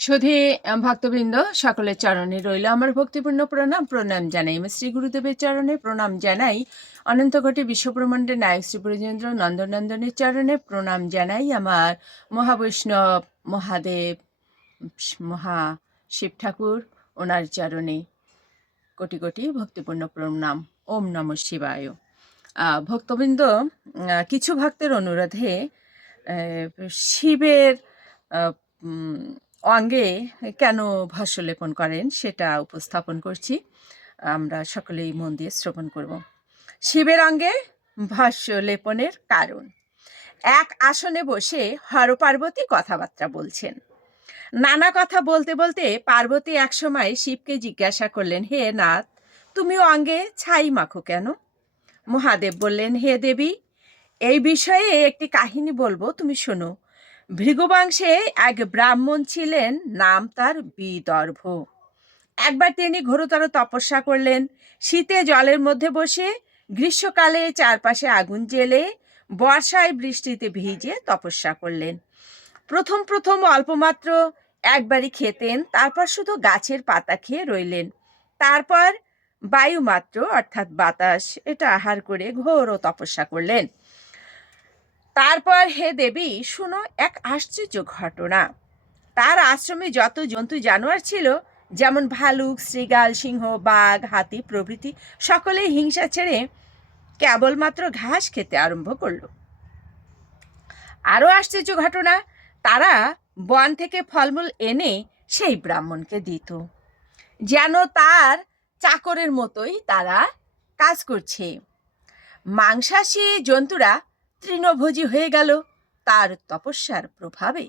সুধী ভক্তবৃন্দ, সকলের চরণে রইল আমার ভক্তিপূর্ণ প্রণাম। প্রণাম জানাই আমি শ্রী গুরুদেবের চরণে, প্রণাম জানাই অনন্তকোটি বিশ্বব্রহ্মাণ্ডের নায়ক শ্রী ব্রজেন্দ্র নন্দনন্দনের চরণে, প্রণাম জানাই আমার মহাবৈষ্ণব মহাদেব মহা শিব ঠাকুর ওনার চরণে কোটি কোটি ভক্তিপূর্ণ প্রণাম। ওম নমঃ শিবায়। ভক্তবৃন্দ, কিছু ভক্তের অনুরোধে শিবের অঙ্গে কেন ভাষ্য লেপন করেন সেটা উপস্থাপন করছি। আমরা সকলেই মন দিয়ে শ্রবণ করব। শিবের অঙ্গে ভাষ্য লেপনের কারণ। এক আসনে বসে হর পার্বতী কথাবার্তা বলছেন। নানা কথা বলতে বলতে পার্বতী একসময় শিবকে জিজ্ঞাসা করলেন, হে নাথ, তুমি অঙ্গে ছাই মাখো কেন? মহাদেব বললেন, হে দেবী, এই বিষয়ে একটি কাহিনী বলবো, তুমি শোনো। ভৃগুবংশে এক ব্রাহ্মণ ছিলেন, নাম তার বিদর্ভ। একবার তিনি ঘোরতর তপস্যা করলেন। শীতে জলের মধ্যে বসে, গ্রীষ্মকালে চারপাশে আগুন জ্বেলে, বর্ষায় বৃষ্টিতে ভিজে তপস্যা করলেন। প্রথম প্রথম অল্পমাত্র একবারই খেতেন, তারপর শুধু গাছের পাতা খেয়ে রইলেন। তারপর বায়ুমাত্র অর্থাৎ বাতাস, এটা আহার করে ঘোর তপস্যা করলেন। তারপর হে দেবী, শুনো এক আশ্চর্য ঘটনা। তার আশ্রমে যত জন্তু জানোয়ার ছিল, যেমন ভালুক, শৃগাল, সিংহ, বাঘ, হাতি প্রভৃতি, সকলেই হিংসা ছেড়ে কেবলমাত্র ঘাস খেতে আরম্ভ করল। আরও আশ্চর্য ঘটনা, তারা বন থেকে ফলমূল এনে সেই ব্রাহ্মণকে দিত, যেন তার চাকরের মতোই তারা কাজ করছে। মাংসাশী জন্তুরা তৃণভোজী হয়ে গেল তার তপস্যার প্রভাবে।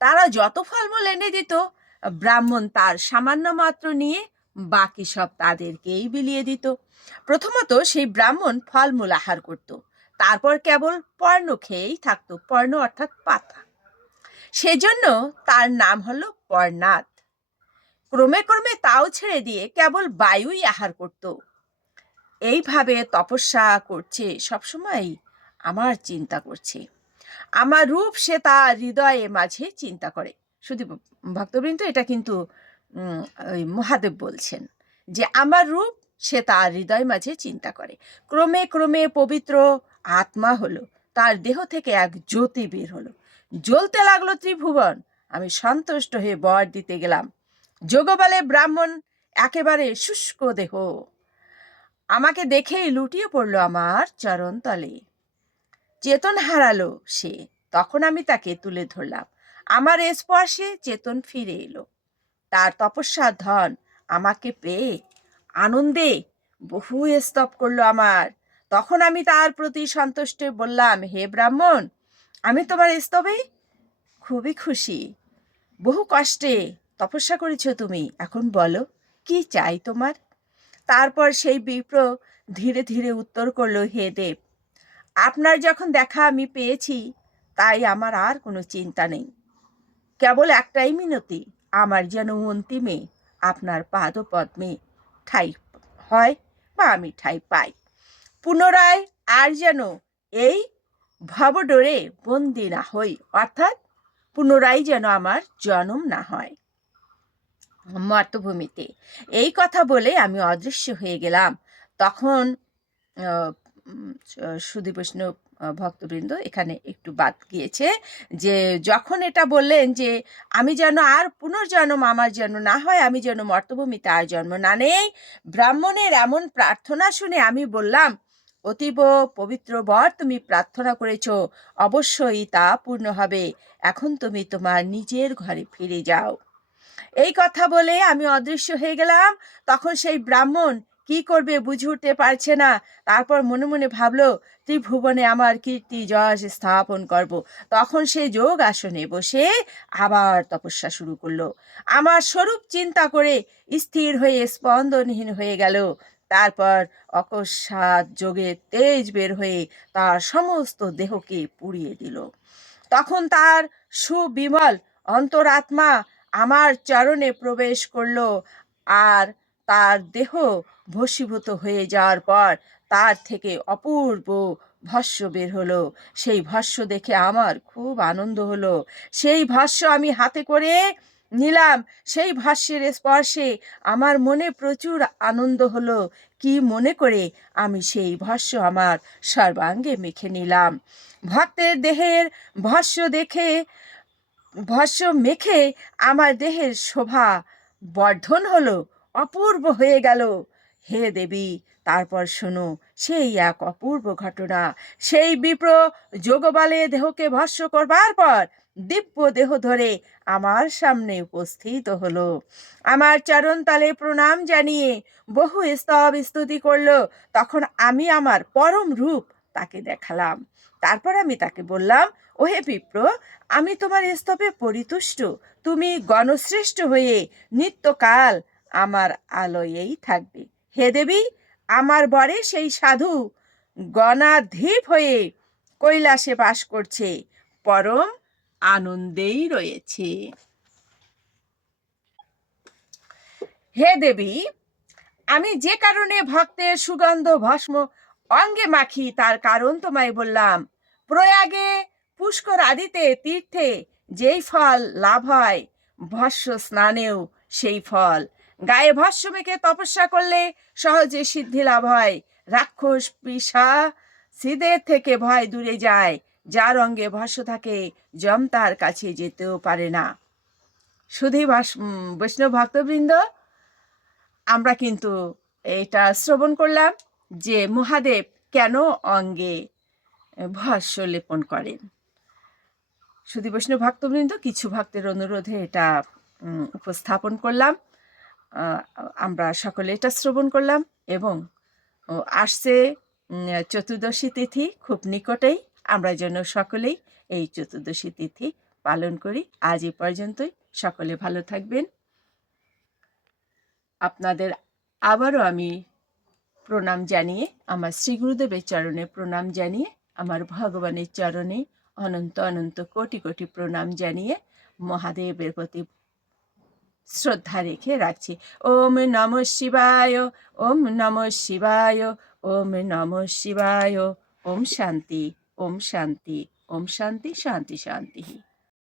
তারা যত ফলমূল এনে দিত, ব্রাহ্মণ তার সামান্য মাত্র নিয়ে বাকি সব তাদেরকেই বিলিয়ে দিত। প্রথমত সেই ব্রাহ্মণ ফলমূল আহার করত, তারপর কেবল পর্ণ খেয়েই থাকতো। পর্ণ অর্থাৎ পাতা, সেজন্য তার নাম হলো পর্ণাত। ক্রমে ক্রমে তাও ছেড়ে দিয়ে কেবল বায়ুই আহার করত। এইভাবে তপস্যা করছে, সবসময় আমার চিন্তা করছে, আমার রূপ সে তার হৃদয়ে মাঝে চিন্তা করে। শুধু ভক্তবৃন্দ, এটা কিন্তু ওই মহাদেব বলছেন যে আমার রূপ সে তার হৃদয় মাঝে চিন্তা করে। ক্রমে ক্রমে পবিত্র আত্মা হলো, তার দেহ থেকে এক জ্যোতি বের হলো, জ্বলতে লাগলো ত্রিভুবন। আমি সন্তুষ্ট হয়ে বর দিতে গেলাম। যোগবলে ব্রাহ্মণ একেবারে শুষ্ক দেহ আমাকে দেখেই লুটিয়ে পড়লো আমার চরণ তলে। চেতন হারালো সে, তখন আমি তাকে তুলে ধরলাম। আমার স্পর্শে চেতন ফিরে এলো। তার তপস্যার ধন আমাকে পেয়ে আনন্দে বহু স্তব করলো আমার। তখন আমি তার প্রতি সন্তুষ্ট বললাম, হে ব্রাহ্মণ, আমি তোমার স্তবে খুবই খুশি। বহু কষ্টে তপস্যা করেছ তুমি, এখন বলো কি চাই তোমার? তারপর সেই বিপ্র ধীরে ধীরে উত্তর করলো, হে দেব, আপনার যখন দেখা আমি পেয়েছি, তাই আমার আর কোনো চিন্তা নেই। কেবল একটাই মিনতি, আমার যেন অন্তিমে আপনার পাদপদ্মে ঠাই হয় বা আমি ঠাই পাই। পুনরায় আর যেন এই ভবডোরে বন্দি না হই, অর্থাৎ পুনরায় যেন আমার জন্ম না হয় মর্তভূমিতে। এই কথা বলে আমি অদৃশ্য হয়ে গেলাম। তখন সুধী বৈষ্ণব ভক্তবৃন্দ, এখানে একটু বাদ গিয়েছে যে যখন এটা বললেন যে আমি যেন আর পুনর্জন্ম আমার যেন না হয়, আমি যেন মর্তভূমিতে আর জন্ম না নেই, ব্রাহ্মণের এমন প্রার্থনা শুনে আমি বললাম, অতীব পবিত্র বর তুমি প্রার্থনা করেছ, অবশ্যই তা পূর্ণ হবে। এখন তুমি তোমার নিজের ঘরে ফিরে যাও। এই কথা বলে আমি অদৃশ্য হয়ে গেলাম। তখন সেই ব্রাহ্মণ কি করবে বুঝে উঠতে পারছে না। তারপর মনে মনে ভাবলো, ত্রিভুবনে আমার কীর্তি যশ স্থাপন করব। তখন সে যোগ আসনে বসে আবার তপস্যা শুরু করলো। আমার স্বরূপ চিন্তা করে স্থির হয়ে স্পন্দনহীন হয়ে গেল। তারপর অকস্মাৎ যোগের তেজ বের হয়ে তার সমস্ত দেহকে পুড়িয়ে দিল। তখন তার সুবিমল অন্তরাত্মা আমার চরণে প্রবেশ করলো, আর তার দেহ ভস্মীভূত হয়ে যাওয়ার পর তার থেকে অপূর্ব ভস্য বের হলো। সেই ভস্য দেখে আমার খুব আনন্দ হলো। সেই ভস্য আমি হাতে করে নিলাম। সেই ভাষ্যের স্পর্শে আমার মনে প্রচুর আনন্দ হলো। কি মনে করে আমি সেই ভাষ্য আমার সর্বাঙ্গে মেখে নিলাম। ভক্তের দেহের ভাষ্য দেখে ভস্য মেখে আমার দেহের শোভা বর্ধন হলো, অপূর্ব হয়ে গেল। হে দেবী, তারপর শোনো সেই এক অপূর্ব ঘটনা। সেই বিপ্র যোগবলে দেহকে ভস্য করবার পর দিব্য দেহ ধরে আমার সামনে উপস্থিত হলো। আমার চরণতলে প্রণাম জানিয়ে বহু স্তব স্তুতি করলো। তখন আমি আমার পরম রূপ তাকে দেখালাম। তারপর আমি তাকে বললাম, ওহে বিপ্র, আমি তোমার স্তবে পরিতুষ্ট। তুমি গণশ্রেষ্ঠ হয়ে নিত্যকাল আমার আলয়েই থাকবে। হে দেবী, আমার বরে সেই সাধু গণাধীপ হয়ে কৈলাসে বাস করছে, পরম আনন্দেই রয়েছে। হে দেবী, আমি যে কারণে ভক্তের সুগন্ধ ভস্ম অঙ্গে মাখি তার কারণ তোমায় বললাম। প্রয়াগে, পুষ্কর আদিতে, তীর্থে যেই ফল লাভ হয়, ভস্য স্নানেও সেই ফল। গায়ে ভস্য মেখে তপস্যা করলে সহজে সিদ্ধি লাভ হয়। রাক্ষস পিশাচীদের থেকে ভয় দূরে যায়। যার অঙ্গে ভস্য থাকে যম তার কাছে যেতেও পারে না। শুধু বৈষ্ণব ভক্তবৃন্দ, আমরা কিন্তু এটা শ্রবণ করলাম যে মহাদেব কেন অঙ্গে ভস্য লেপন করেন। শুধু বৈষ্ণব ভক্তবৃন্দ, কিছু ভক্তের অনুরোধে এটা উপস্থাপন করলাম। আমরা সকলে এটা শ্রবণ করলাম এবং আসছে চতুর্দশী তিথি খুব নিকটেই। আমরা যেন সকলেই এই চতুর্দশী তিথি পালন করি। আজ এ পর্যন্তই। সকলে ভালো থাকবেন। আপনাদের আবারও আমি প্রণাম জানিয়ে, আমার শ্রী গুরুদেবের চরণে প্রণাম জানিয়ে, আমার ভগবানের চরণে অনন্ত অনন্ত কোটি কোটি প্রণাম জানিয়ে মহাদেবের প্রতি শ্রদ্ধা রেখে রাখছি। ওম নমঃ শিবায়, ওম নমঃ শিবায়, ওম নমঃ শিবায়। ওম শান্তি, ওম শান্তি, ওম শান্তি, শান্তি শান্তি।